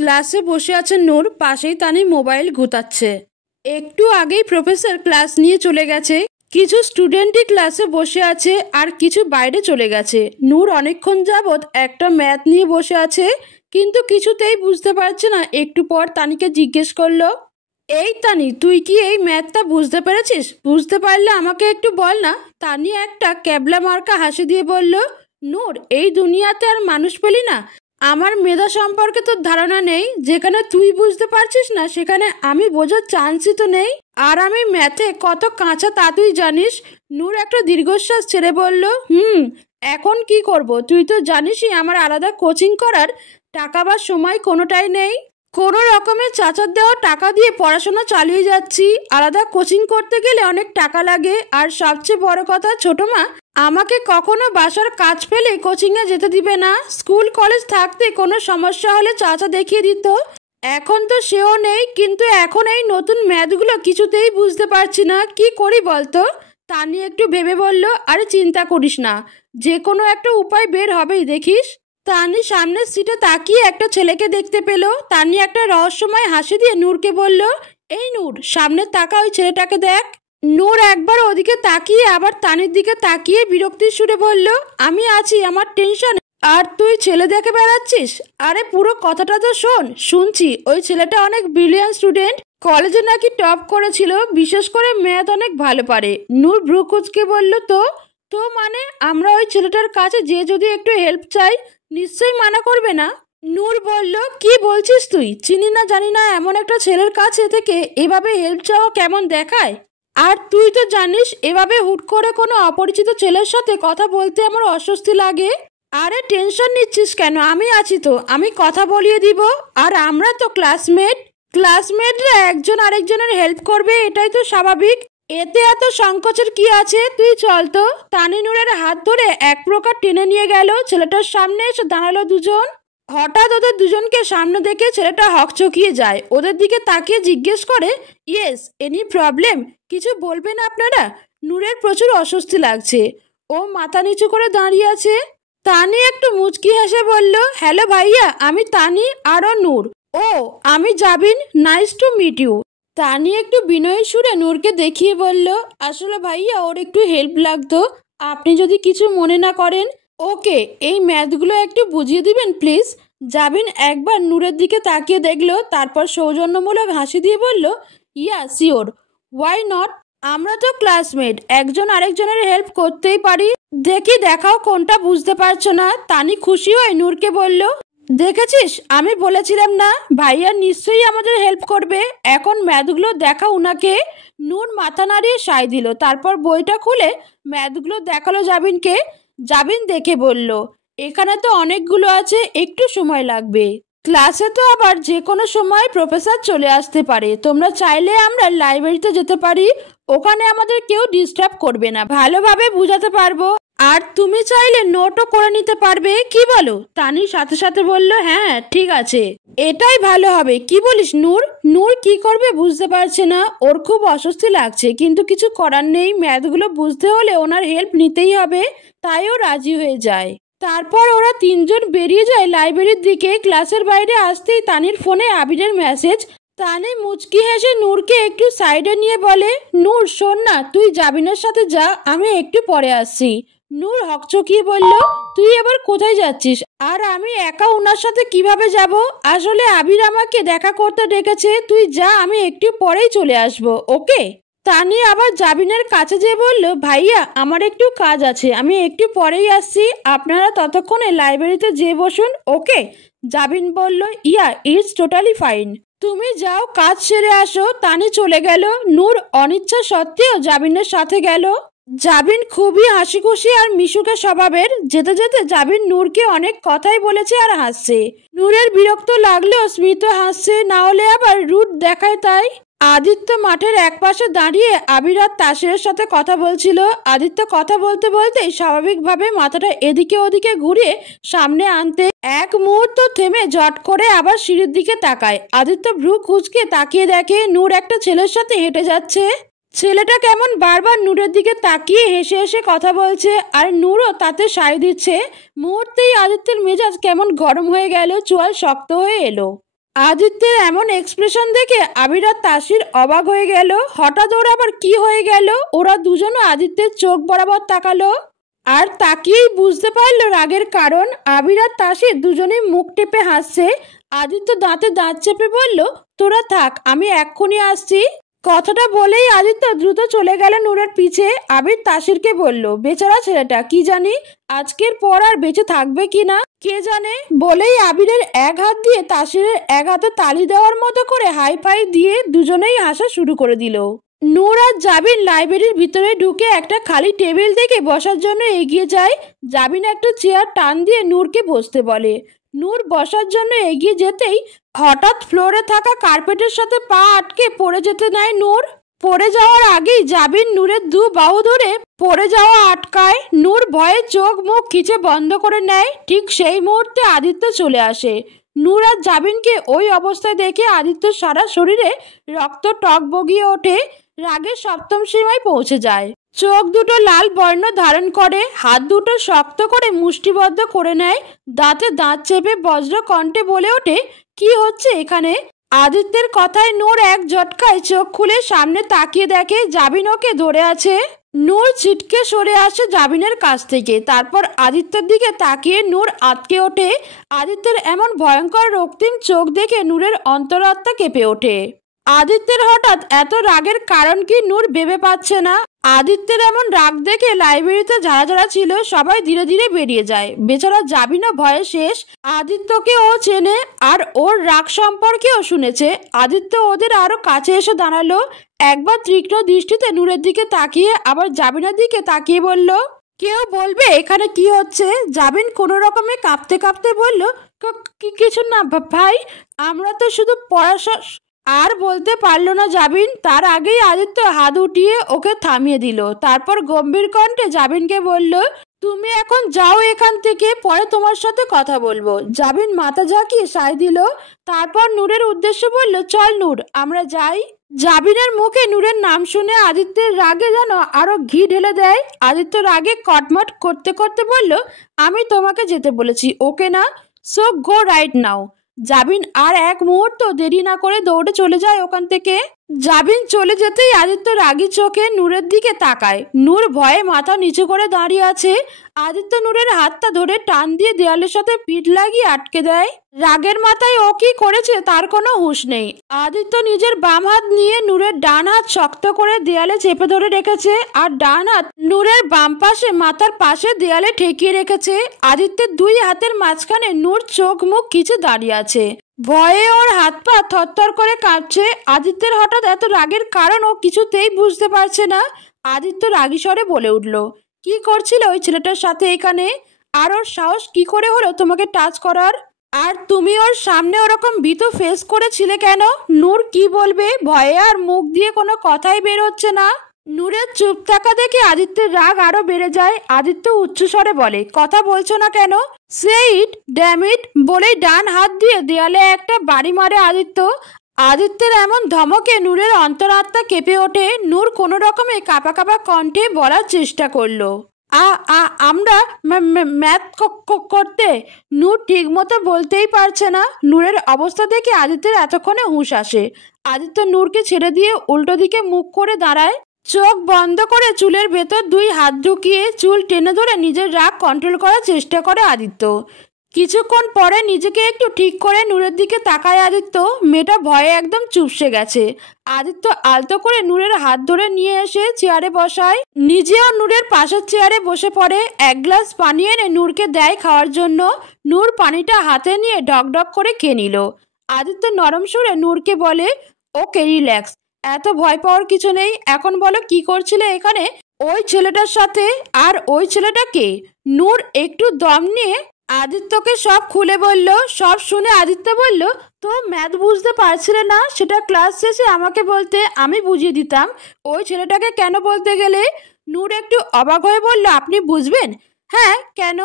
ক্লাসে বসে আছে নূর, পাশেই তানি মোবাইল ঘুতাচ্ছে। একটু আগেই প্রফেসর ক্লাস নিয়ে চলে গেছে। কিছু স্টুডেন্টই ক্লাসে বসে আছে আর কিছু বাইরে চলে গেছে। নূর অনেকক্ষণ যাবৎ একটা ম্যাথ নিয়ে বসে আছে, কিন্তু কিছুতেই বুঝতে পারছে না। একটু পর তানিকে জিজ্ঞেস করলো, এই তানি, তুই কি এই ম্যাথটা বুঝতে পেরেছিস? বুঝতে পারলে আমাকে একটু বল না। তানি একটা ক্যাবলা মার্কা হাসি দিয়ে বলল, নূর, এই দুনিয়াতে আর মানুষ পেলি না? আমার মেধা সম্পর্কে তোর ধারণা নেই। যেখানে তুই বুঝতে পারছিস না সেখানে আমি বোঝার চান্সই তো নেই। আর আমি ম্যাথে কত কাঁচা তা তুই জানিস। নূর একটা দীর্ঘশ্বাস ছেড়ে বলল, এখন কি করব? তুই তো জানিসই আমার আলাদা কোচিং করার টাকা বা সময় কোনোটাই নেই। কোনো রকমের চাচার দেওয়া টাকা দিয়ে পড়াশোনা চালিয়ে যাচ্ছি। আলাদা কোচিং করতে গেলে অনেক টাকা লাগে। আর সবচেয়ে বড় কথা, ছোট মা আমাকে কখনো বাসার কাজ পেলে কোচিংয়ে যেতে দিবে না। স্কুল কলেজ থাকতে কোনো সমস্যা হলে চাচা দেখিয়ে দিত। এখন তো সেও নেই, কিন্তু এখন এই নতুন ম্যাথগুলো কিছুতেই বুঝতে পারছি না। কি করি বলতো? তানি একটু ভেবে বলল, আরে চিন্তা করিস না, যে কোনো একটা উপায় বের হবেই, দেখিস। তানি সামনের সিটে তাকিয়ে একটা ছেলেকে দেখতে পেল। তানি একটা রহস্যময় হাসি দিয়ে নূরকে বলল, এই নূর, সামনে তাকা, ওই ছেলেটাকে দেখ। নূর একবার ওদিকে তাকিয়ে আবার তানির দিকে তাকিয়ে বিরক্তির সুরে বলল, আমি আছি, আমার টেনশন, আর তুই ছেলে দেখে বেড়াচ্ছিস? আরে পুরো কথাটা তো শোন। শুনছি ওই ছেলেটা অনেক ব্রিলিয়ান্ট স্টুডেন্ট, কলেজে নাকি টপ করেছিল, বিশেষ করে ম্যাথ অনেক ভালো পারে। নূর ভ্রু কুঁচকে বলল, তো তো মানে আমরা ওই ছেলেটার কাছে যে যদি একটু হেল্প চাই, নিশ্চয়ই মানা করবে না? নূর বলল, কি বলছিস তুই? চিনি না জানি না এমন একটা ছেলের কাছে থেকে এভাবে হেল্প চাওয়া কেমন দেখায়? আর তুই তো জানিস এভাবে হুট করে কোনো অপরিচিত ছেলের সাথে কথা বলতে আমার অস্বস্তি লাগে। আরে টেনশন নিচ্ছিস কেন? আমি আছি তো, আমি কথা বলিয়ে দিব। আর আমরা তো ক্লাসমেটরা একজন আরেকজনের হেল্প করবে, এটাই তো স্বাভাবিক। এতে এত সংকোচের কি আছে? তুই চল তো। তানি নূরের হাত ধরে এক প্রকার টেনে নিয়ে গেল। ছেলেটার সামনে এসে দাঁড়ালো দুজন। হঠাৎ ওদের দুজনকে সামনে দেখে ছেলেটা হকচকিয়ে যায়। ওদের দিকে তাকিয়ে জিজ্ঞেস করে, ইয়েস, এনি প্রবলেম? কিছু বলবেন আপনারা? নূরের প্রচুর অস্বস্তি লাগছে। ও মাথা নিচু করে দাঁড়িয়ে আছে। তানি একটু মুচকি হেসে বলল, হ্যালো ভাইয়া, আমি তানি, আরও নূর। ও, আমি Jabin, nice to meet you. Tani একটু বিনয়ী সুরে নূরকে দেখিয়ে বলল, আসলে ভাইয়া ওর একটু হেল্প লাগতো, আপনি যদি কিছু মনে না করেন। ওকে, এই ম্যাথগুলো একটু বুঝিয়ে দিবেন প্লিজ? জাবিন একবার নূরের দিকে তাকিয়ে দেখলো, তারপর সৌজন্যমূলক হাসি দিয়ে বলল, ইয়া শিওর, ওয়াই নট? আমরা তো ক্লাসমেট, একজন আরেকজনের হেল্প করতেই পারি। দেখি দেখাও কোনটা বুঝতে পারছো না। তানি খুশি হয়ে নূরকে বলল, দেখেছিস, আমি বলেছিলাম না, ভাইয়া নিশ্চয়ই আমাদের হেল্প করবে। এখন ম্যাথগুলো দেখা উনাকে। নূর মাথা নাড়িয়ে সায় দিল, তারপর বইটা খুলে ম্যাথগুলো দেখালো জাবিনকে। জাবিন দেখে বলল, এখানে তো অনেকগুলো আছে, একটু সময় লাগবে। ক্লাসে তো আবার যে কোনো সময় প্রফেসর চলে আসতে পারে। তোমরা চাইলে আমরা লাইব্রেরিতে যেতে পারি, ওখানে আমাদের কেউ ডিস্টার্ব করবে না, ভালোভাবে বুঝাতে পারবো। আর তুমি চাইলে নোটও করে নিতে পারবে, কি বলো? তানি সাথে সাথে বলল, হ্যাঁ ঠিক আছে, এটাই ভালো হবে। কি বলিস নূর? নূর কি করবে বুঝতে পারছে না। ওর খুব অস্বস্তি লাগছে, কিন্তু কিছু করার নেই। ম্যাথগুলো বুঝতে হলে ওনার হেল্প নিতেই হবে, তাই ও রাজি হয়ে যায়। তারপর ওরা তিনজন বেরিয়ে যায় লাইব্রেরির দিকে। ক্লাসের বাইরে আসতেই তানির ফোনে আবিরের মেসেজ। তানি মুচকি হেসে নূরকে একটু সাইডে নিয়ে বলে, নূর শোন না, তুই জাবিনের সাথে যা, আমি একটু পরে আসছি। নূর হকচকিয়ে বলল, তুই এবার কোথায় যাচ্ছিস? আর আমি একা ওনার সাথে কিভাবে যাব? আসলে আবির আমাকে দেখা করতে ডেকেছে, তুই যা, আমি একটু পরেই চলে আসবো, ওকে? তানি আবার জাবিনের কাছে যেয়ে বলল, ভাইয়া আমার একটু কাজ আছে, আমি একটু পরেই আসছি, আপনারা ততক্ষণে লাইব্রেরিতে যেয়ে বসুন, ওকে? জাবিন বলল, ইয়া, ইটস টোটালি ফাইন, তুমি যাও, কাজ সেরে আসো। তানি চলে গেল। নূর অনিচ্ছা সত্ত্বেও জাবিনের সাথে গেল। জাবিন খুবই হাসি খুশি আর মিশুকে স্বভাবের। যেতে যেতে জাবিন নূরকে অনেক কথাই বলেছে আর হাসছে। নূরের বিরক্ত লাগলেও স্মিত হাসছে, না হলে আবার রুট দেখায় তাই। আদিত্য মাঠের একপাশে দাঁড়িয়ে আবির আর তাসিরের সাথে কথা বলছিল। আদিত্য কথা বলতে বলতে স্বাভাবিকভাবে মাথাটা এদিকে ওদিকে ঘুরিয়ে সামনে আনতে এক মুহূর্ত থেমে জট করে আবার সিঁড়ির দিকে তাকায়। আদিত্য ভ্রু কুঁচকে তাকিয়ে দেখে নূর একটা ছেলের সাথে হেঁটে যাচ্ছে। ছেলেটা কেমন বারবার নূরের দিকে তাকিয়ে হেসে হেসে কথা বলছে, আর নূরও তাতে সায় দিচ্ছে। মুহূর্তেই আদিত্যের মেজাজ কেমন গরম হয়ে গেল, চোয়াল শক্ত হয়ে এলো। আদিত্যের এমন এক্সপ্রেশন দেখে আবির আর তাসির অবাক হয়ে গেল। হঠাৎ ওর আবার কি হয়ে গেল? ওরা দুজনও আদিত্যের চোখ বরাবর তাকালো আর তাকিয়েই বুঝতে পারলো রাগের কারণ। আবির আর তাসির দুজনেই মুখ টেপে হাসছে। আদিত্য দাঁতে দাঁত চেপে বলল, তোরা থাক, আমি এক্ষুনি আসছি। কথাটা বলেই আদিত্য দ্রুত চলে গেল নূরের পিছে। আবির তাসিরকে বলল, বেচারা ছেলেটা, কি জানি আজকের পর আর বেঁচে থাকবে কিনা, কে জানে। বলেই আবিরের এক হাত দিয়ে তাসিরের এক হাতে তালি দেওয়ার মতো করে হাই ফাই দিয়ে দুজনেই হাসা শুরু করে দিল। নূর আর জাবিন লাইব্রেরির ভিতরে ঢুকে একটা খালি টেবিল থেকে বসার জন্য এগিয়ে যায়। জাবিন একটা চেয়ার টান দিয়ে নূরকে বসতে বলে। নূর বসার জন্য এগিয়ে যেতেই হঠাৎ ফ্লোরে থাকা কার্পেটের সাথে পা আটকে পড়ে যেতে নেয় নূর। পড়ে যাওয়ার আগেই জাবিন নূরের দু বাহু ধরে পড়ে যাওয়া আটকায়। নূর ভয়ে চোখ মুখ খিচে বন্ধ করে নেয়। ঠিক সেই মুহূর্তে আদিত্য চলে আসে। নূর আর জাবিনকে ওই অবস্থায় দেখে আদিত্যর সারা শরীরে রক্ত টক বগিয়ে ওঠে। রাগের সপ্তম সীমায় পৌঁছে যায়। চোখ দুটো লাল বর্ণ ধারণ করে, হাত দুটো শক্ত করে মুষ্টিবদ্ধ করে নেয়। দাঁতে দাঁত চেপে বজ্র কণ্ঠে বলে ওঠে, কি হচ্ছে এখানে? আদিত্যের কথায় নূর এক ঝটকায় চোখ খুলে সামনে তাকিয়ে দেখে জাবিন ওকে ধরে আছে। নূর ছিটকে সরে আসে জাবিনের কাছ থেকে। তারপর আদিত্যের দিকে তাকিয়ে নূর আটকে ওঠে। আদিত্যের এমন ভয়ঙ্কর রক্তিম চোখ দেখে নূরের অন্তরাত্মা কেঁপে ওঠে। আদিত্যের হঠাৎ এত রাগের কারণ কি নূর ভেবে পাচ্ছে না। আদিত্যের এমন রাগ দেখে লাইব্রেরিতে যারা যারা ছিল সবাই ধীরে ধীরে বেরিয়ে যায়। বেচারা জাবিনও ভয়ে শেষ। আদিত্যকে ও চেনে আর ওর রাগ সম্পর্কেও শুনেছে। আদিত্য ওদের আরো কাছে এসে দাঁড়ালো। একবার তীক্ষ্ণ দৃষ্টিতে নূরের দিকে তাকিয়ে আবার জাবিনের দিকে তাকিয়ে বলল, কেউ বলবে এখানে কি হচ্ছে? জাবিন কোনো রকমে কাঁপতে কাঁপতে বলল, কিছু না ভাই, আমরা তো শুধু পড়াশোনা। আর বলতে পারলো না জাবিন। তার আগেই আদিত্য হাত উঠিয়ে ওকে থামিয়ে দিল। তারপর গম্ভীর কণ্ঠে জাবিনকে বলল, তুমি এখন যাও এখান থেকে, পরে তোমার সাথে কথা বলবো। জাবিন মাথা ঝাঁকিয়ে সায় দিল। তারপর নূরের উদ্দেশ্যে বলল, চল নূর, আমরা যাই। জাবিনের মুখে নূরের নাম শুনে আদিত্যের রাগে যেন আরো ঘি ঢেলে দেয়। আদিত্য রাগে কটমট করতে করতে বলল, আমি তোমাকে যেতে বলেছি, ওকে না? So go right now. জাবিন আর এক মুহূর্ত দেরি না করে দৌড়ে চলে যায় ওখান থেকে। জাবিন চলে যেতেই আদিত্য রাগী চোখে নূরের দিকে তাকায়। নূর ভয়ে মাথা নিচু করে দাঁড়িয়ে আছে। আদিত্য নূরের হাতটা ধরে টান দিয়ে দেয়ালের সাথে পিঠ লাগিয়ে আটকে দেয়। রাগের মাথায় ও কি করেছে তার কোনো হুঁশ নেই। আদিত্য নিজের বাম হাত নিয়ে নূরের ডান হাত শক্ত করে দেয়ালে চেপে ধরে রেখেছে আর ডান হাত নূরের বাম পাশে মাথার পাশে দেয়ালে ঠেকিয়ে রেখেছে। আদিত্যের দুই হাতের মাঝখানে নূর চোখ মুখ খিচে দাঁড়িয়ে আছে। ভয়ে ওর হাত পা থরথর করে কাঁপছে। আদিত্যের হঠাৎ এত রাগের কারণ ও কিছুতেই বুঝতে পারছে না। আদিত্য রাগী স্বরে বলে উঠল, কি করছিল ওই ছেলেটার সাথে এখানে? আর ওর সাহস কি করে হলো তোমাকে টাচ করার? আর তুমি ওর সামনে ওরকম ভীত ফেস করেছিলে কেন? নূর কি বলবে ভয়ে আর মুখ দিয়ে কোনো কথাই বের হচ্ছে না। নূরের চুপ থাকা দেখে আদিত্যের রাগ আরো বেড়ে যায়। আদিত্য উচ্চস্বরে বলে, কথা বলছো না কেন? সে ইট ড্যাম ইট বলেই ডান হাত দিয়ে দেয়ালে একটা বাড়ি মারে আদিত্য। আদিত্যের এমন ধমকে নূরের অন্তরাত্মা কেঁপে ওঠে। নূর কোনো রকমে কাঁপা কাঁপা কণ্ঠে বলার চেষ্টা করলো, আমরা ম্যাথ করতে। নূর ঠিক মতো বলতেই পারছে না। নূরের অবস্থা দেখে আদিত্যের এতক্ষণে হুঁশ আসে। আদিত্য নূরকে ছেড়ে দিয়ে উল্টো দিকে মুখ করে দাঁড়ায়। চোখ বন্ধ করে চুলের ভেতর দুই হাত ঢুকিয়ে চুল টেনে ধরে নিজের রাগ কন্ট্রোল করার চেষ্টা করে আদিত্য। কিছুক্ষণ পরে নিজেকে একটু ঠিক করে নূরের দিকে তাকায় আদিত্য। মেয়েটা ভয়ে একদম চুপসে গেছে। আদিত্য আলতো করে নূরের হাত ধরে নিয়ে এসে চেয়ারে বসায়। নিজেও নূরের পাশের চেয়ারে বসে পড়ে। এক গ্লাস পানি এনে নূরকে দেয় খাওয়ার জন্য। নূর পানিটা হাতে নিয়ে ঢকঢক করে খেয়ে নিল। আদিত্য নরম সুরে নূরকে বলে, ওকে রিল্যাক্স, এত ভয় পাওয়ার কিছু নেই। এখন বলো কি করছিলে এখানে ওই ছেলেটার সাথে? আর ওই ছেলেটা কে? নূর একটু দম নিয়ে আদিত্যকে সব খুলে বলল। সব শুনে আদিত্য বলল, তো ম্যাথ বুঝতে পারছিলে না? সেটা ক্লাস শেষে আমাকে বলতে, আমি বুঝিয়ে দিতাম। ওই ছেলেটাকে কেন বলতে গেলে? নূর একটু অবাক হয়ে বলল, আপনি বুঝবেন? হ্যাঁ, কেন?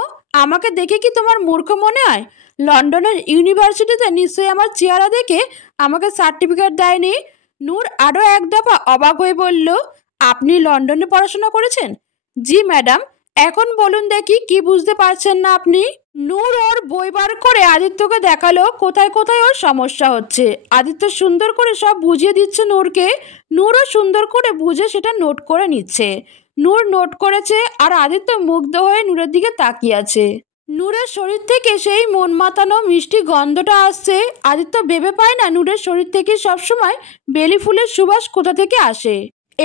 আমাকে দেখে কি তোমার মূর্খ মনে হয়? লন্ডনের ইউনিভার্সিটিতে নিশ্চয়ই আমার চেহারা দেখে আমাকে সার্টিফিকেট দেয়নি। নূর আরও এক দফা অবাক হয়ে বলল, আপনি লন্ডনে পড়াশোনা করেছেন? জি ম্যাডাম। এখন বলুন দেখি কি বুঝতে পারছেন না আপনি? নূর ওর বই বার করে আদিত্যকে দেখালো কোথায় কোথায় ওর সমস্যা হচ্ছে। আদিত্য সুন্দর করে সব বুঝিয়ে দিচ্ছে নূরকে। নূরও সুন্দর করে বুঝে সেটা নোট করে নিচ্ছে। নূর নোট করেছে আর আদিত্য মুগ্ধ হয়ে নূরের দিকে তাকিয়ে আছে। নূরের শরীর থেকে সেই মন মাতানো মিষ্টি গন্ধটা আসছে। আদিত্য ভেবে পায় না নূরের শরীর থেকে সবসময় বেলি ফুলের সুবাস কোথা থেকে আসে।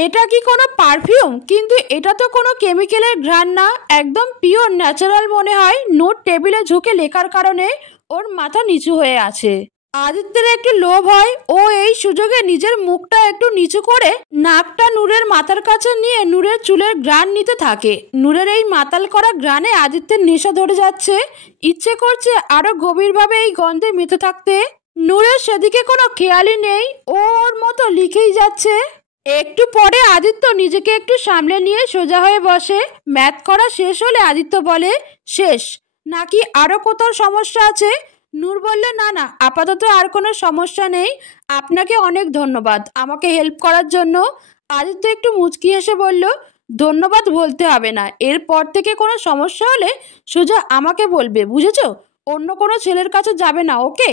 এটা কি কোনো পারফিউম? কিন্তু এটা তো কোনো কেমিক্যালের ঘ্রাণ না, একদম পিওর ন্যাচারাল মনে হয়। নোট টেবিলে ঝুঁকে লেখার কারণে ওর মাথা নিচু হয়ে আছে। আদিত্যের একটু লোভ হয়, ও এই সুযোগে নিজের মুখটা একটু নিচু করে নাকটা নূরের মাথার কাছে নিয়ে নূরের চুলের ঘ্রাণ নিতে থাকে। নূরের এই মাতাল করা ঘ্রাণে আদিত্যের নেশা ধরে যাচ্ছে। ইচ্ছে করছে আরো গভীরভাবে এই গন্ধে মেতে থাকতে। নূরের সেদিকে কোনো খেয়ালই নেই, ও ওর মতো লিখেই যাচ্ছে। একটু পরে আদিত্য নিজেকে একটু সামলে নিয়ে সোজা হয়ে বসে। ম্যাথ করা শেষ হলে আদিত্য বলে, শেষ নাকি আরো কোথাও সমস্যা আছে? নূর বলল, না না, আপাতত আর কোনো সমস্যা নেই। আপনাকে অনেক ধন্যবাদ আমাকে হেল্প করার জন্য। আদিত্য একটু মুচকি হেসে বলল, ধন্যবাদ বলতে হবে না, এরপর থেকে কোনো সমস্যা হলে সোজা আমাকে বলবে, বুঝেছো? অন্য কোনো ছেলের কাছে যাবে না, ওকে?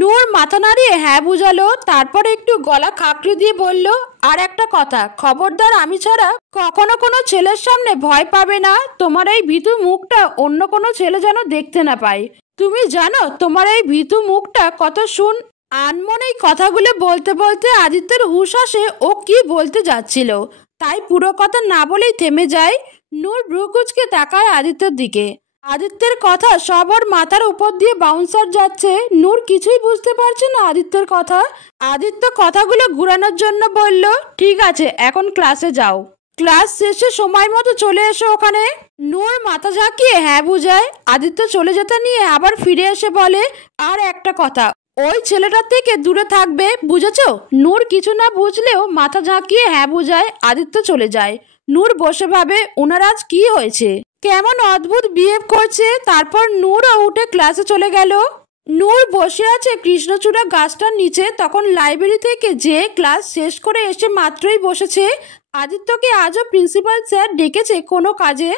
নূর মাথা নাড়িয়ে হ্যাঁ বুঝালো। তারপর একটু গলা খাকড়ি দিয়ে বলল, আর একটা কথা, খবরদার আমি ছাড়া কখনো কোনো ছেলের সামনে ভয় পাবে না। তোমার এই ভীতু মুখটা অন্য কোনো ছেলে যেন দেখতে না পায়। তুমি জানো তোমার এই ভীতু মুখটা কত আনমন। এই কথাগুলো বলতে বলতে আদিত্যের হুঁশ আসে ও কি বলতে যাচ্ছিল, তাই পুরো কথা না বলেই থেমে যায়। নূর ভ্রুকুচকে তাকায় আদিত্যের দিকে। আদিত্যের কথা সব ওর মাথার উপর দিয়ে বাউন্সার যাচ্ছে। নূর কিছুই বুঝতে পারছে না আদিত্যের কথা। আদিত্য কথাগুলো ঘুরানোর জন্য বলল, ঠিক আছে এখন ক্লাসে যাও, ক্লাস শেষে সময় মতো চলে এসো ওখানে। নূর মাথা ঝাঁকিয়ে হ্যাঁ বুঝায়। আদিত্য চলে যেতে নিয়ে আবার ফিরে এসে বলে, আর একটা কথা, ওই ছেলেটার থেকে দূরে থাকবে, বুঝেছো? নূর কিছু না বুঝলেও মাথা ঝাঁকিয়ে হ্যাঁ বুঝায়। আদিত্য চলে যায়। নূর বসে ভাবে, ওনার আজ কি হয়েছে, কেমন অদ্ভুত বিহেভ করছে। তারপর নূরও উঠে ক্লাসে চলে গেল। নূর বসে আছে কৃষ্ণচূড়া গাছটার নিচে। তখন লাইব্রেরি থেকে যে ক্লাস শেষ করে এসে মাত্রই বসেছে। আদিত্যকে আজও প্রিন্সিপাল স্যার ডেকেছে কোনো কাজে।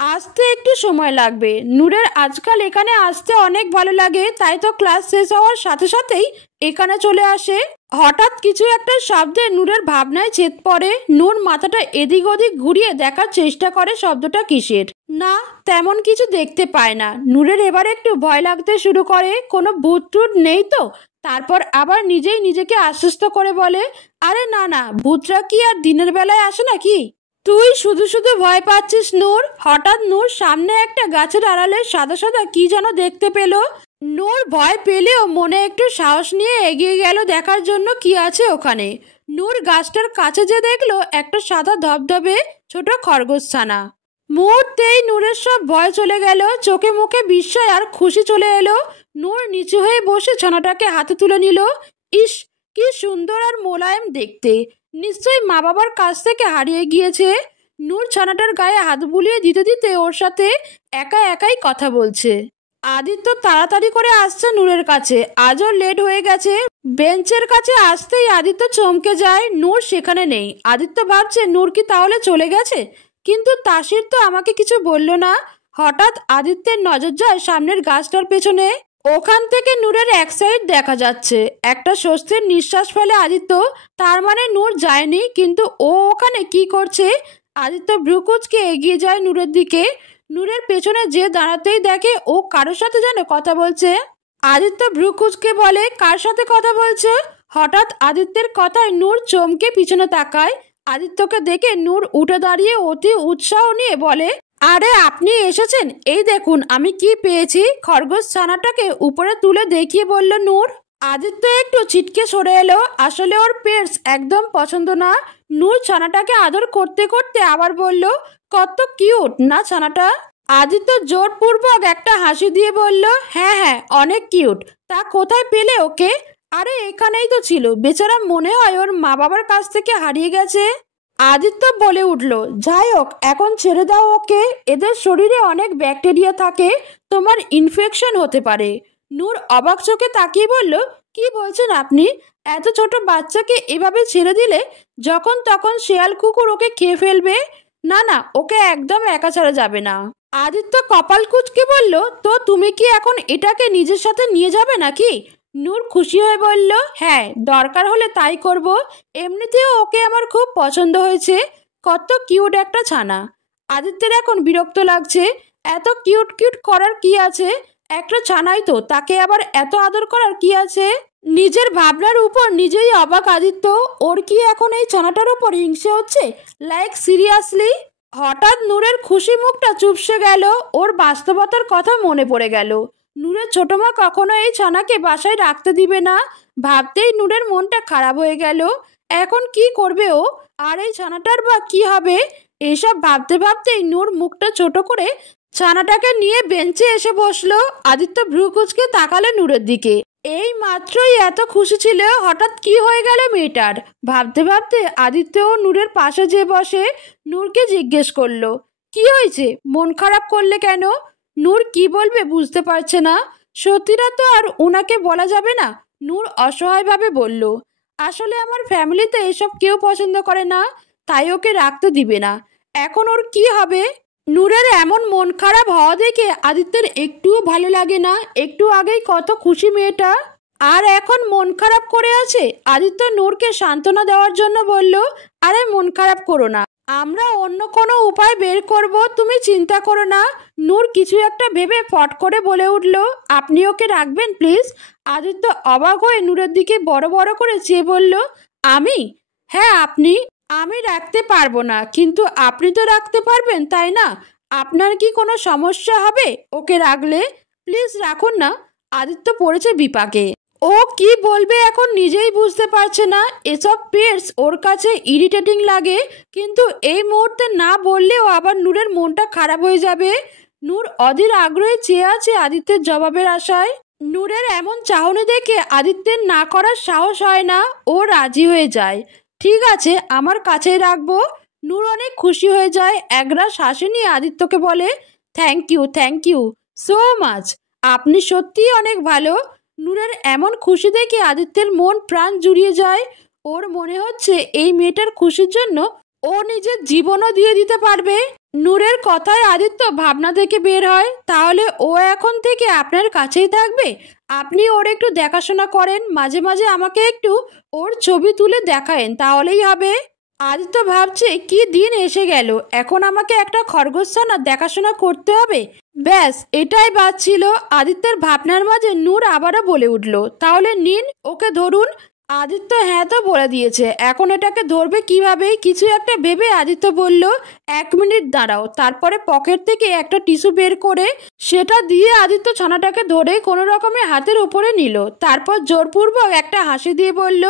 আসতে একটু সময় লাগবে। নূরের আজকাল এখানে আসতে অনেক ভালো লাগে, তাই তো ক্লাস শেষ হওয়ার সাথে সাথেই এখানে চলে আসে। হঠাৎ কিছু একটা শব্দে নূরের ভাবনায় ছেদ পড়ে। নূর মাথাটা এদিক ওদিক ঘুরিয়ে দেখার চেষ্টা করে শব্দটা কিসের। না, তেমন কিছু দেখতে পায় না। নূরের এবার একটু ভয় লাগতে শুরু করে, কোনো ভূত টুত নেই তো। তারপর আবার নিজেই নিজেকে আশ্বস্ত করে বলে, আরে না না, ভূতরা কি আর দিনের বেলায় আসে নাকি? তুই শুধু শুধু ভয় পাচ্ছিস নূর। হঠাৎ নূর সামনে একটা গাছের আড়ালে সাদা সাদা কি যেন দেখতে পেল। নূর ভয় পেলেও মনে একটু সাহস নিয়ে এগিয়ে গেল দেখার জন্য কি আছে ওখানে। নূর গাছটার কাছে যে দেখলো একটা সাদা ধবধবে ছোট খরগোশছানা। মুহূর্তেই নূরের সব ভয় চলে গেল, চোখে মুখে বিস্ময় আর খুশি চলে এলো। নূর নিচু হয়ে বসে ছানাটাকে হাতে তুলে নিল। ইস, কি সুন্দর আর মোলায়েম দেখতে, নিশ্চয়ই মা বাবার কাছ থেকে হারিয়ে গিয়েছে। নূর ছানাটার গায়ে হাত বুলিয়ে দিতে দিতে ওর সাথে একা একাই কথা বলছে। আদিত্য তাড়াতাড়ি করে আসছে নূরের কাছে। আজও লেট হয়ে গেছে। বেঞ্চের কাছে আসতেই আদিত্য চমকে যায়, নূর সেখানে নেই। আদিত্য ভাবছে নূর কি তাহলে চলে গেছে, কিন্তু তাসির তো আমাকে কিছু বলল না। হঠাৎ আদিত্যের নজর যায় সামনের গাছটার পেছনে। ওখান থেকে নূরের এক সাইড দেখা যাচ্ছে। একটা স্বস্তির নিঃশ্বাস ফেলে আদিত্য। তার মানে নূর যায়নি, কিন্তু ও ওখানে কি করছে? আদিত্য ভ্রুকুচকে এগিয়ে যায় নূরের দিকে। নূরের পেছনে যে দাঁড়াতেই দেখে ও কারোর সাথে যেন কথা বলছে। আদিত্য ভ্রুকুচকে বলে, কার সাথে কথা বলছে? হঠাৎ আদিত্যের কথায় নূর চমকে পিছনে তাকায়। আদিত্যকে দেখে নূর উঠে দাঁড়িয়ে অতি উৎসাহ নিয়ে বলে, আরে আপনি এসেছেন, এই দেখুন আমি কি পেয়েছি। খরগোশ ছানাটাকে উপরে তুলে দেখিয়ে বলল নূর। আদিত্য একটু ছিটকে সরে এলো। আসলে ওর পেটস একদম পছন্দ না। নূর ছানাটাকে আদর করতে করতে আবার বলল, কত কিউট না ছানাটা। আদিত্য জোরপূর্বক একটা হাসি দিয়ে বলল, হ্যাঁ হ্যাঁ, অনেক কিউট। তা কোথায় পেলে ওকে? আরে এখানেই তো ছিল, বেচারা মনে হয় ওর মা বাবার কাছ থেকে হারিয়ে গেছে। আদিত্য বলে উঠল, যাই হোক এখন ছেড়ে দাও ওকে, এদের শরীরে অনেক ব্যাকটেরিয়া থাকে, তোমার ইনফেকশন হতে পারে। নূর অবাক চোখে তাকিয়ে বলল, কি বলছেন আপনি? এত ছোট বাচ্চাকে এভাবে ছেড়ে দিলে যখন তখন শেয়াল কুকুর ওকে খেয়ে ফেলবে। না না, ওকে একদম একা ছাড়া যাবে না। আদিত্য কপাল কুঁচকে বলল, তো তুমি কি এখন এটাকে নিজের সাথে নিয়ে যাবে নাকি? নূর খুশি হয়ে বলল, হ্যাঁ, দরকার হলে তাই করব। এমনিতেও ওকে আমার খুব পছন্দ হয়েছে, কত কিউট একটা ছানা। আদিত্যের এখন বিরক্ত লাগছে, এত কিউট কিউট করার কি আছে? একটা ছানাই তো, তাকে আবার এত আদর করার কি আছে? নিজের ভাবনার উপর নিজেই অবাক আদিত্য। ওর কি এখন এই ছানাটার উপর হিংসে হচ্ছে? Like seriously? হঠাৎ নূরের খুশি মুখটা চুপসে গেল, ওর বাস্তবতার কথা মনে পড়ে গেল। নূরের ছোট মা কখনো এই ছানাকে বাসায় রাখতে দিবে না, ভাবতেই নূরের মনটা খারাপ হয়ে গেল। এখন কি করবে ও? আর এই ছানাটার বা কি হবে? এইসব ভাবতে ভাবতেই নূর মুখটা ছোট করে ছানাটাকে নিয়ে বেঞ্চে এসে বসলো। আদিত্য ভ্রু কুঁচকে তাকালে নূরের দিকে। এই মাত্রই এত খুশি ছিল, হঠাৎ কি হয়ে গেল মেয়েটার? ভাবতে ভাবতে আদিত্য নূরের পাশে যেয়ে বসে নূরকে জিজ্ঞেস করলো, কি হয়েছে, মন খারাপ করলে কেন? নূর কি বলবে বুঝতে পারছে না। সত্যিটা তো আর ওনাকে বলা যাবে না। নূর অসহায়ভাবে বলল, আসলে আমার ফ্যামিলিতে এসব কেউ পছন্দ করে না, তাই ওকে রাখতে দিবে না। এখন ওর কি হবে? নূরের এমন মন খারাপ হওয়া দেখে আদিত্যের একটুও ভালো লাগে না। একটু আগেই কত খুশি মেয়েটা, আর এখন মন খারাপ করে আছে। আদিত্য নূরকে সান্ত্বনা দেওয়ার জন্য বলল, আরে মন খারাপ করো না, আমরা অন্য কোনো উপায় বের করব, তুমি চিন্তা করো না। নূর কিছু একটা ভেবে ফট করে বলে উঠল, আপনি ওকে রাখবেন প্লিজ? আদিত্য অবাক হয়ে নূরের দিকে বড় বড় করে চেয়ে বলল, আমি? হ্যাঁ আপনি। আমি রাখতে পারবো না, কিন্তু আপনি তো রাখতে পারবেন, তাই না? আপনার কি কোনো সমস্যা হবে ওকে রাখলে? প্লিজ রাখুন না। আদিত্য পড়েছে বিপাকে। ও কি বলবে এখন নিজেই বুঝতে পারছে না। এসব পেটস ওর কাছে ইরিটেটিং লাগে, কিন্তু এই মুহূর্তে না বললেও আবার নূরের মনটা খারাপ হয়ে যাবে। নূর অধীর আগ্রহে চেয়ে আছে আদিত্যের জবাবের আশায়। নূরের এমন চাহনি দেখে আদিত্যের না করার সাহস হয় না, ও রাজি হয়ে যায়। ঠিক আছে, আমার কাছেই রাখবো। নূর অনেক খুশি হয়ে যায়, একরাশ হাসি নিয়ে আদিত্যকে বলে, থ্যাংক ইউ সো মাচ, আপনি সত্যিই অনেক ভালো। নূরের এমন খুশি দেখে আদিত্যের মন প্রাণ জুড়িয়ে যায়। ওর মনে হচ্ছে এই মেয়েটার খুশির জন্য ও নিজের জীবনও দিয়ে দিতে পারবে। নূরের কথায় আদিত্য ভাবনা থেকে বের হয়, তাহলে ও এখন থেকে আপনার কাছেই থাকবে? আপনি ওর একটু দেখাশোনা করেন, মাঝে মাঝে আমাকে একটু ওর ছবি তুলে দেখায়েন, তাহলেই হবে। আদিত্য ভাবছে, কি দিন এসে গেল, এখন আমাকে একটা খরগোশছানা দেখাশোনা করতে হবে? ব্যাস, এটাই বাদ ছিল। আদিত্যের ভাবনার মাঝে নূর আবারও বলে উঠল, তাহলে নিন, ওকে ধরুন। আদিত্য হ্যাঁ তো বলে দিয়েছে, এখন এটাকে ধরবে কিভাবে? কিছু একটা ভেবে আদিত্য বলল, 1 মিনিট দাঁড়াও। তারপরে পকেট থেকে একটা টিস্যু বের করে সেটা দিয়ে আদিত্য ছানাটাকে ধরে কোনো রকমে হাতের উপরে নিল। তারপর জোরপূর্বক একটা হাসি দিয়ে বলল,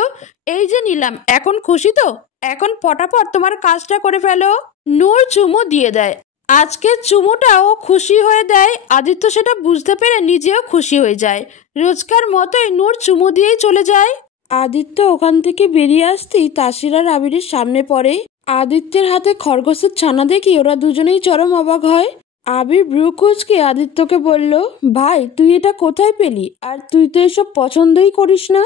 এই যে নিলাম, এখন খুশি তো? এখন পটাপট তোমার কাজটা করে ফেলো। নূর চুমু দিয়ে দেয়। আজকে চুমুটাও খুশি হয়ে দেয়। আদিত্য সেটা বুঝতে পেরে নিজেও খুশি হয়ে যায়। রোজকার মতোই নূর চুমু দিয়েই চলে যায়। আদিত্য ওখান থেকে বেরিয়ে আসতেই তাসির আর আবিরের সামনে পড়ে। আদিত্যের হাতে খরগোশের ছানা দেখি ওরা দুজনেই চরম অবাক হয়। আবির ব্রু কুঁচকে আদিত্যকে বলল, ভাই তুই এটা কোথায় পেলি? আর তুই তো এসব পছন্দই করিস না,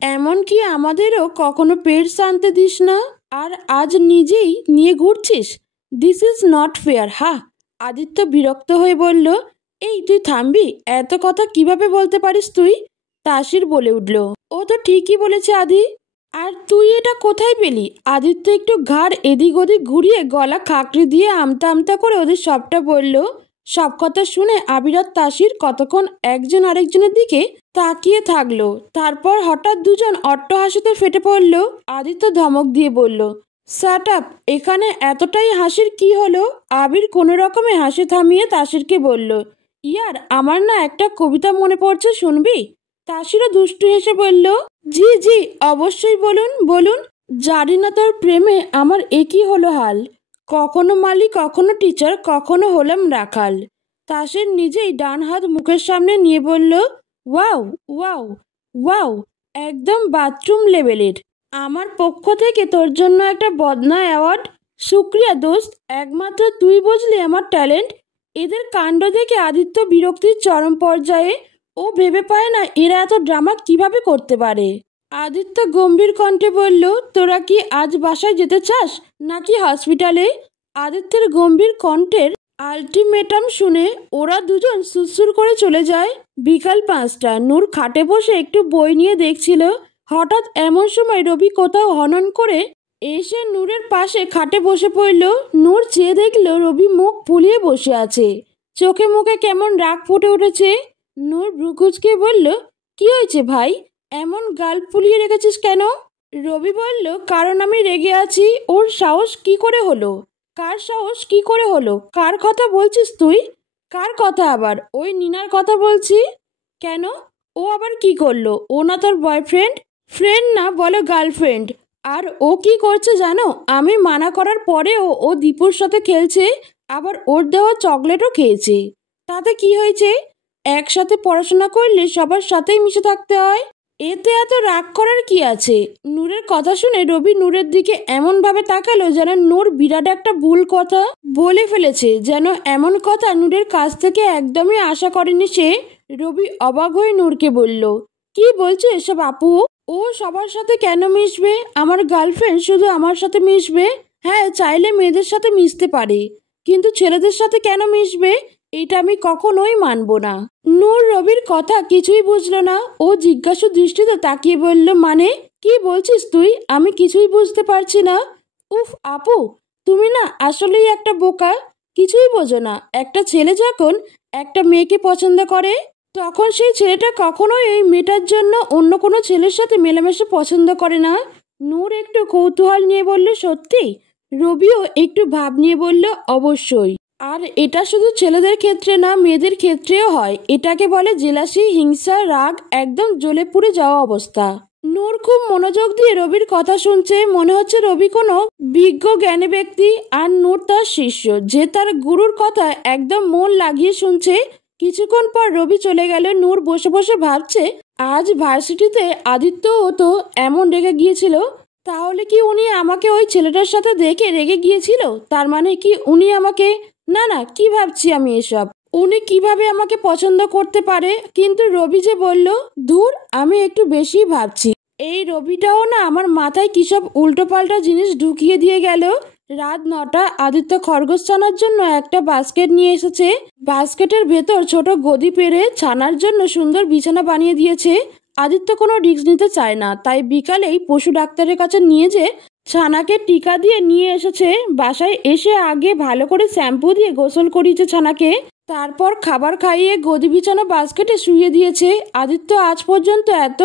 এমনকি আমাদেরও কখনো পেটস আনতে দিস না, আর আজ নিজেই নিয়ে ঘুরছিস। This is not fair. হা! আদিত্য বিরক্ত হয়ে বলল, এই তুই থামবি? এত কথা কিভাবে বলতে পারিস তুই? তাসির বলে উঠল, ও তো ঠিকই বলেছে আদি। আর তুই এটা কোথায় পেলি? আদিত্য একটু ঘাড় এদিক ওদিক ঘুরিয়ে গলা খাকড়ি দিয়ে আমতা আমতা করে ওদের সবটা বলল। সব কথা শুনে আবির আর তাসির কতক্ষণ একজন আরেকজনের দিকে তাকিয়ে থাকলো। তারপর হঠাৎ দুজন অট্টহাসিতে ফেটে পড়ল। আদিত্য ধমক দিয়ে বলল, শাট আপ, এখানে এতটাই হাসির কি হলো? আবির কোনো রকমে হাসি থামিয়ে তাসিরকে বলল, ইয়ার আমার না একটা কবিতা মনে পড়ছে, শুনবি? তাসিরও দুষ্টু হেসে বলল, জি জি অবশ্যই, বলুন বলুন। জানি না তোর প্রেমে আমার একই হলো হাল, কখনো মালি কখনো টিচার কখনো হলাম রাখাল। তাসির নিজেই ডান হাত মুখের সামনে নিয়ে বলল, ওয়াও ওয়াও ওয়াও, একদম বাথরুম লেভেলের। আমার পক্ষ থেকে তোর জন্য একটা বদনা অ্যাওয়ার্ড। শুক্রিয়া দোস্ত, একমাত্র তুই বুঝলি আমার ট্যালেন্ট। এদের কাণ্ড দেখে আদিত্য বিরক্তির চরম পর্যায়ে। ও ভেবে পায় না এরা এত ড্রামা কিভাবে করতে পারে। আদিত্য গম্ভীর কণ্ঠে বলল, তোরা কি আজ বাসায় যেতে চাস নাকি হসপিটালে? আদিত্যের গম্ভীর কণ্ঠের আলটিমেটাম শুনে ওরা দুজন সুরসুর করে চলে যায়। বিকাল 5টা, নূর খাটে বসে একটু বই নিয়ে দেখছিল। হঠাৎ এমন সময় রবি কোথাও হনন করে এসে নূরের পাশে খাটে বসে পড়ল। নূর চেয়ে দেখল রবি মুখ ফুলিয়ে বসে আছে, চোখে মুখে কেমন রাগ ফুটে উঠেছে। নূর ভ্রুকুচকে বলল, কি হয়েছে ভাই, এমন গাল ফুলিয়ে রেখেছিস কেন? রবি বলল, কারণ আমি রেগে আছি। ওর সাহস কি করে হলো? কার সাহস কি করে হলো? কার কথা বলছিস তুই? কার কথা আবার? ওই নিনার কথা বলছি। কেন? ও আবার কি করলো? ও না তোর বয়ফ্রেন্ড? ফ্রেন্ড না, বলো গার্লফ্রেন্ড। আর ও কি করছে জানো? আমি মানা করার পরেও ও দীপুর সাথে খেলছে, আবার ওর দেওয়া চকলেটও খেয়েছে। তাতে কি হয়েছে? একসাথে পড়াশোনা করলে সবার সাথেই মিশে থাকতে হয়, এতে এত রাগ করার কি আছে? নূরের কথা শুনে রবি নূরের দিকে এমন ভাবে তাকালো যেন নূর বিরাট একটা ভুল কথা বলে ফেলেছে, যেন এমন কথা নূরের কাছ থেকে একদমই আশা করেনি সে। রবি অবাক হয়ে নূরকে বলল, কি বলছো এসব আপু? ও সবার সাথে কেন মিশবে? আমার গার্লফ্রেন্ড শুধু আমার সাথে মিশবে? হ্যাঁ, চাইলে মেয়েদের সাথে মিশতে পারে, কিন্তু ছেলেদের সাথে কেন মিশবে? এটা আমি কখনোই মানব না। নূর রবির কথা কিছুই বুঝলো না। ও জিজ্ঞাসু দৃষ্টিতে তাকিয়ে বলল, মানে কি বলছিস তুই? আমি কিছুই বুঝতে পারছি না। উফ আপু, তুমি না আসলেই একটা বোকা, কিছুই বোঝো না। একটা ছেলে যখন একটা মেয়েকে পছন্দ করে, তখন সেই ছেলেটা কখনোই এই মেয়েটার জন্য অন্য কোনো ছেলের সাথে মেলামেশা পছন্দ করে না। নূর একটু কৌতূহল নিয়ে বলল, সত্যি? রবিও একটু ভাব নিয়ে বলল, অবশ্যই। আর এটা শুধু ছেলেদের ক্ষেত্রে না, মেয়েদের ক্ষেত্রেও হয়। এটাকে বলে জেলাসি, হিংসা, রাগ, একদম জ্বলে পুড়ে যাওয়া অবস্থা। নূর খুব মনোযোগ দিয়ে রবির কথা শুনছে, মনে হচ্ছে রবি কোনো বিজ্ঞ জ্ঞানী ব্যক্তি আর নূর তার শিষ্য, যে তার গুরুর কথা একদম মন লাগিয়ে শুনছে। কিছুক্ষণ পর রবি চলে গেল। নূর বসে বসে ভাবছে, আজ ভার্সিটিতে আদিত্যও তো এমন রেগে গিয়েছিল। তাহলে কি উনি আমাকে ওই ছেলেটার সাথে দেখে রেগে গিয়েছিল? তার মানে কি উনি আমাকে, না না, কি ভাবছি আমি এসব? উনি কিভাবে আমাকে পছন্দ করতে পারে? কিন্তু রবি যে বলল, দূর, আমি একটু বেশি ভাবছি। এই রবিটাও না আমার মাথায় কিসব উল্টোপাল্টা জিনিস ঢুকিয়ে দিয়ে গেল। রাত 9টা, আদিত্য খরগোশ ছানার জন্য একটা বাস্কেট নিয়ে এসেছে। বাস্কেটের ভেতর ছোট গদি পেরে ছানার জন্য সুন্দর বিছানা বানিয়ে দিয়েছে। আদিত্য কোনো রিস্ক নিতে চায় না, তাই বিকালেই পশু ডাক্তারের কাছে নিয়ে যে ছানাকে টিকা দিয়ে নিয়ে এসেছে। বাসায় এসে আগে ভালো করে শ্যাম্পু দিয়ে গোসল করিয়েছে ছানাকে, তারপর খাবার খাইয়ে গদি বিছানো বাস্কেটে শুয়ে দিয়েছে। আদিত্য আজ পর্যন্ত এত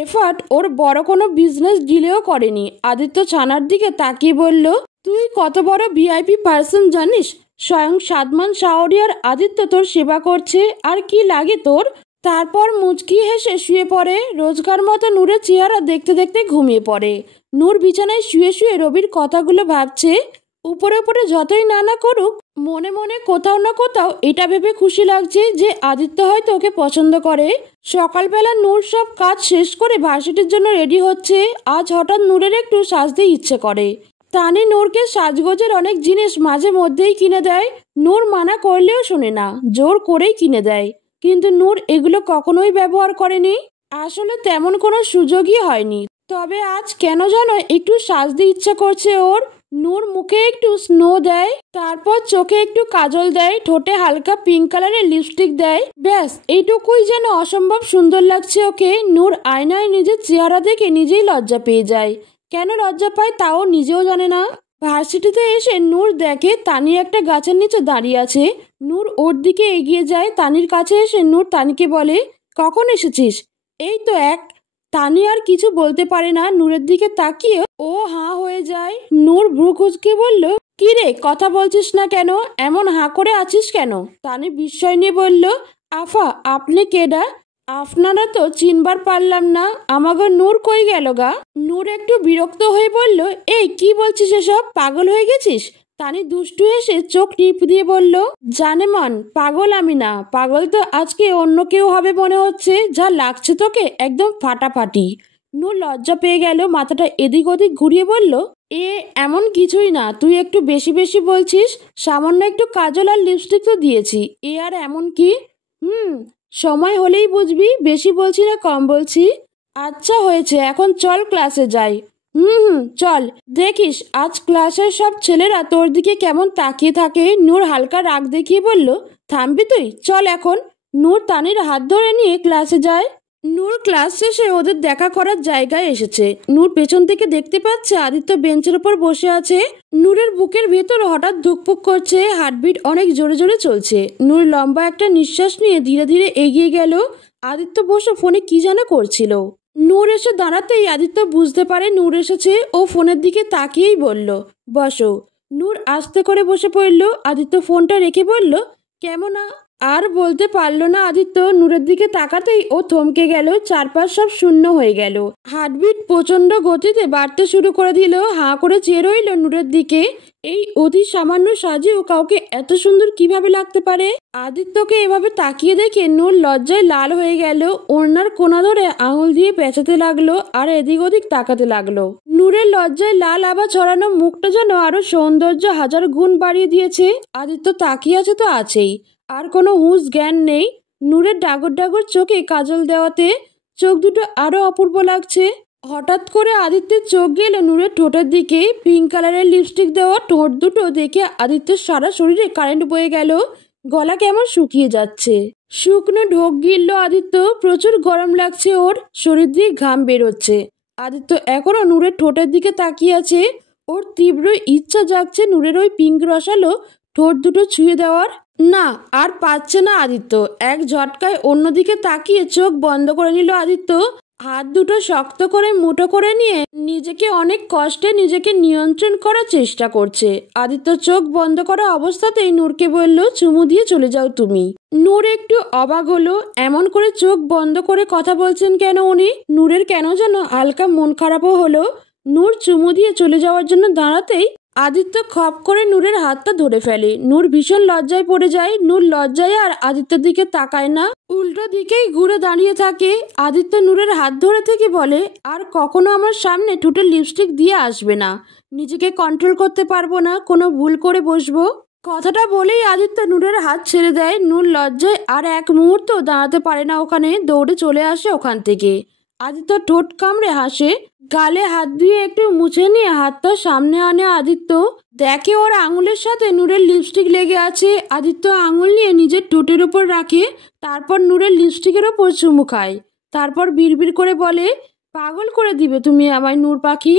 এফার্ট ওর বড় কোনো বিজনেস ডিলেও করেনি। আদিত্য ছানার দিকে তাকিয়ে বলল, তুই কত বড় ভিআইপি পার্সন জানিস? স্বয়ং সাদমান শাহরিয়ার আদিত্য তোর সেবা করছে, আর কি লাগে তোর? তারপর মুচকি হেসে শুয়ে পড়ে। রোজকার মতো নূরের চেহারা দেখতে দেখতে ঘুমিয়ে পড়ে। নূর বিছানায় শুয়ে শুয়ে রবির কথাগুলো ভাবছে। উপরে উপরে যতই না করুক, মনে মনে কোথাও না কোথাও এটা ভেবে খুশি লাগছে যে আদিত্য হয়তো ওকে পছন্দ করে। সকালবেলা নূর সব কাজ শেষ করে ভার্সিটির জন্য রেডি হচ্ছে। আজ হঠাৎ নূরের একটু সাজতে ইচ্ছে করে। তানি নূরকে সাজগোজের অনেক জিনিস মাঝে মধ্যেই কিনে দেয়। নূর মানা করলেও শোনে না, জোর করেই কিনে দেয়। কিন্তু নূর এগুলো কখনোই ব্যবহার করেনি। আসলে তেমন কোনো সুযোগই হয়নি। তবে আজ কেন যেন একটু সাজতে ইচ্ছা করছে ওর। নূর মুখে একটু স্নো দেয়, তারপর চোখে একটু কাজল দেয়, ঠোঁটে হালকা পিঙ্ক কালারের লিপস্টিক দেয়। ব্যাস, এইটুকুই যেন অসম্ভব সুন্দর লাগছে ওকে। নূর আয়নায় নিজের চেহারা দেখে নিজেই লজ্জা পেয়ে যায়। কেন লজ্জা পায় তাও নিজেও জানে না। ভার্সিটিতে এসে নূর দেখে তানি একটা গাছের নিচে দাঁড়িয়ে আছে। নূর ওর দিকে এগিয়ে যায়। তানির কাছে এসে নূর তানিকে বলে, কখন এসেছিস? এই তো এক। তানি আর কিছু বলতে পারে না। নূরের দিকে তাকিয়ে ও হাঁ হয়ে যায়। নূর ভ্রু কুঁচকে বলল, কি রে, কথা বলছিস না কেন? এমন হাঁ করে আছিস কেন? তানি বিস্ময় নিয়ে বলল, আফা, আপনি কেডা? আপনারা তো চিনবার পারলাম না। আমাগো নূর কই গেল গা? নূর একটু বিরক্ত হয়ে বলল, এই কি বলছিস এসব? পাগল হয়ে গেছিস? তানি দুষ্টু এসে চোখ টিপ দিয়ে বলল, জানে মন, পাগল আমি না। পাগল তো আজকে অন্য কেউ হবে মনে হচ্ছে। যা লাগছে তোকে একদম ফাটাফাটি। নূর লজ্জা পেয়ে গেল, মাথাটা এদিক ওদিক ঘুরিয়ে বলল, এমন কিছুই না, তুই একটু বেশি বেশি বলছিস। সামান্য একটু কাজল আর লিপস্টিক তো দিয়েছি, আর এমন কি? সময় হলেই বুঝবি বেশি বলছি না কম বলছি। আচ্ছা হয়েছে, এখন চল ক্লাসে যাই। চল। দেখিস আজ ক্লাসের সব ছেলেরা তোর দিকে কেমন তাকিয়ে থাকে। নূর হালকা রাগ দেখিয়ে বলল, থামবি তুই? চল এখন। নূর তানির হাত ধরে নিয়ে ক্লাসে যায়। নূর ক্লাস শেষে ওদের দেখা করার জায়গায় এসেছে। নূর পেছন থেকে দেখতে পাচ্ছে আদিত্য বেঞ্চের উপর বসে আছে। নূরের বুকের ভেতর হঠাৎ ধুকপুক করছে, হার্টবিট অনেক জোরে জোরে চলছে। নূর লম্বা একটা নিঃশ্বাস নিয়ে ধীরে ধীরে এগিয়ে গেল। আদিত্য বসে ফোনে কি যেন করছিল। নূর এসে দাঁড়াতেই আদিত্য বুঝতে পারে নূর এসেছে। ও ফোনের দিকে তাকিয়েই বলল, বসো। নূর আস্তে করে বসে পড়ল। আদিত্য ফোনটা রেখে বলল, কেমন আর বলতে পারল না আদিত্য। নূরের দিকে তাকাতেই ও থমকে গেল। চারপাশ সব শূন্য হয়ে গেল। হার্টবিট প্রচন্ড গতিতে বাড়তে শুরু করে দিল। হাঁ করে চেয়ে রইল নূরের দিকে। এই অতি সামান্য সাজেও কাউকে এত সুন্দর কিভাবে লাগতে পারে? আদিত্যকে এভাবে তাকিয়ে দেখে নূর লজ্জায় লাল হয়ে গেল। ওড়নার কোনা ধরে আঙুল দিয়ে পেঁচাতে লাগলো আর এদিক ওদিক তাকাতে লাগলো। নূরের লজ্জায় লাল আভা ছড়ানো মুখটা যেন আরো সৌন্দর্য হাজার গুণ বাড়িয়ে দিয়েছে। আদিত্য তাকিয়ে আছে তো আছেই, আর কোনো হুঁশ জ্ঞান নেই। নূরের ডাগর ডাগর চোখে কাজল দেওয়াতে চোখ দুটো আরো অপূর্ব লাগছে। হঠাৎ করে আদিত্যের চোখ গেল নূরের ঠোঁটের দিকে। পিঙ্ক কালারের লিপস্টিক দেওয়া ঠোঁট দুটো দেখে আদিত্যের সারা শরীরে কারেন্ট বয়ে গেল। গলা কেমন শুকিয়ে যাচ্ছে। শুকনো ঢোক গিলল আদিত্য। প্রচুর গরম লাগছে ওর, শরীর দিয়ে ঘাম বেরোচ্ছে। আদিত্য এখনো নূরের ঠোঁটের দিকে তাকিয়ে আছে। ওর তীব্র ইচ্ছা জাগছে নূরের ওই পিঙ্ক রসালো ঠোঁট দুটো ছুঁয়ে দেওয়ার। না, আর পাচ্ছে না আদিত্য। এক ঝটকায় অন্যদিকে তাকিয়ে চোখ বন্ধ করে নিল আদিত্য। হাত দুটো শক্ত করে মুঠো করে নিয়ে নিজেকে অনেক কষ্টে নিজেকে নিয়ন্ত্রণ করার চেষ্টা করছে। আদিত্য চোখ বন্ধ করা অবস্থাতেই নূরকে বলল, চুমু দিয়ে চলে যাও তুমি। নূর একটু অবাক হলো, এমন করে চোখ বন্ধ করে কথা বলছেন কেন উনি? নূরের কেন যেন হালকা মন খারাপও হলো। নূর চুমু দিয়ে চলে যাওয়ার জন্য দাঁড়াতেই আদিত্য খপ করে নূরের হাতটা ধরে ফেলে। নূর ভীষণ লজ্জায় পড়ে যায়। নূর লজ্জায় আর আদিত্যের দিকে তাকায় না, উল্টো দিকেই ঘুরে দাঁড়িয়ে থাকে। আদিত্য নূরের হাত ধরে থেকে বলে, আর কখনো আমার সামনে ঠোঁটে লিপস্টিক দিয়ে আসবে না। নিজেকে কন্ট্রোল করতে পারবো না, কোনো ভুল করে বসবো। কথাটা বলেই আদিত্য নূরের হাত ছেড়ে দেয়। নূর লজ্জায় আর এক মুহূর্ত দাঁড়াতে পারে না ওখানে, দৌড়ে চলে আসে ওখান থেকে। আদিত্য ঠোঁট কামড়ে হাসে। গালে হাত দিয়ে একটু মুছে নিয়ে হাতটা সামনে আনে আদিত্য। দেখে ওর আঙুলের সাথে নূরের লিপস্টিক লেগে আছে। আদিত্য আঙুল নিয়ে নিজের ঠোঁটের ওপর রাখে, তারপর নূরের লিপস্টিকের ওপর চুমু খায়। তারপর বিড়বিড় করে বলে, পাগল করে দিবে তুমি আমায় নূর পাখি।